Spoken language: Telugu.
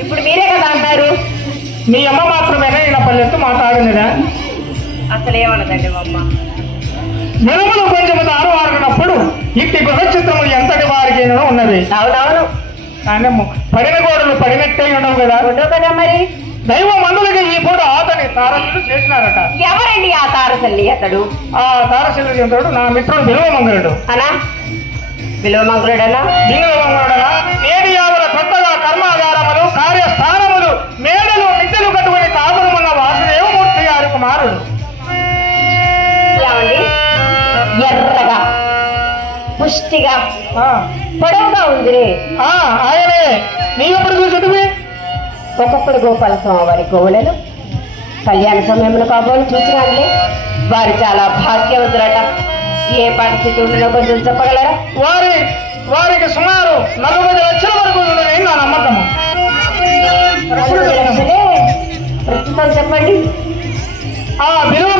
ఇప్పుడు మీరే కదా అంటారు. మీ అమ్మ మాత్రమేనా ఈయన పల్లెత్తు మాట్లాడినదా? అసలు ఏమన్నదండి మా అమ్మ? నిలమలు కొంచెము తారువారినప్పుడు ఇట్టి గృహ చిత్రములు ఎంతటి వారికైనా ఉన్నది. అవునవును, కానీ పడిన గోడలు పడినట్టే ఉండవు కదా. ఉండవు కదా. మరి దైవ మందులకి ఈ పూట అతని తారసులు చేసినారట. ఎవరండి ఆ తారసల్లి? అతడు ఆ తారసులు చెందాడు నా మిత్రుడు బిల్వమంగళుడు. అనా బిల్వమంగళుడనా? బిల్వమంగళుడనా? నేటి యావల కొత్తగా కర్మాగారములు కార్యస్థానములు మేడలు మిద్దెలు కట్టుకుని కాపురమున్న వాసుదేవమూర్తి గారి కుమారుడు. ఎర్రగా పుష్టిగా పొడవుగా ఉంది. ఆయనే నీవెప్పుడు చూసివి? ఒకప్పుడు గోపాల స్వామి వారి గోవులను కళ్యాణ సమయంలో కాబోలు చూసినాండి. వారు చాలా భాగ్యవంతులట. ఏ పరిస్థితి ఉంటుందో కొంచెం చెప్పగలరా? వారికి సుమారు 40 లక్షల వరకు ఉండదని నా నమ్మకము. ప్రస్తుతం చెప్పండి. ఆ బిల్వ